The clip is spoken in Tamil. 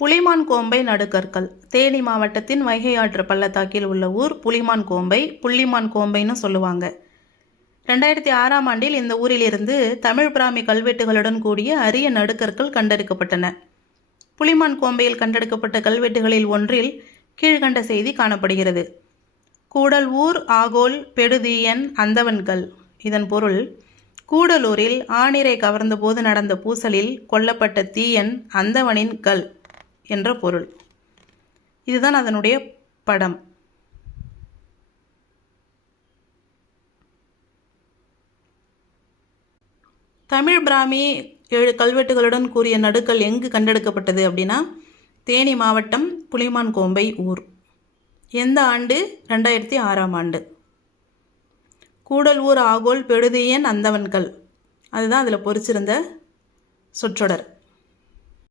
புலிமான்கோம்பை நடுக்கற்கள். தேனி மாவட்டத்தின் வைகை ஆற்று பள்ளத்தாக்கில் உள்ள ஊர் புலிமான்கோம்பை. புள்ளிமான்கோம்பைன்னு சொல்லுவாங்க. 2006ஆம் ஆண்டில் இந்த ஊரிலிருந்து தமிழ் பிராமி கல்வெட்டுகளுடன் கூடிய அரிய நடுக்கற்கள் கண்டெடுக்கப்பட்டன. புலிமான்கோம்பையில் கண்டெடுக்கப்பட்ட கல்வெட்டுகளில் ஒன்றில் கீழ்கண்ட செய்தி காணப்படுகிறது. கூடலூர் ஆகோல் பெடுதீயன் அந்தவன்கள். இதன் பொருள், கூடலூரில் ஆணிரை கவர்ந்தபோது நடந்த பூசலில் கொல்லப்பட்ட தீயன் அந்தவனின் கல் என்ற பொருள். இதுதான் அதனுடைய படம். தமிழ் பிராமி 7 கல்வெட்டுகளுடன் கூறிய நடுக்கல் எங்கு கண்டெடுக்கப்பட்டது அப்படின்னா, தேனி மாவட்டம் புலிமான்கோம்பை ஊர். எந்த ஆண்டு? 2006ஆம் ஆண்டு. கூடலூர் ஆகோல் பெடுதியன் அந்தவன்கள், அதுதான் அதில் பொறிச்சிருந்த சொற்றொடர்.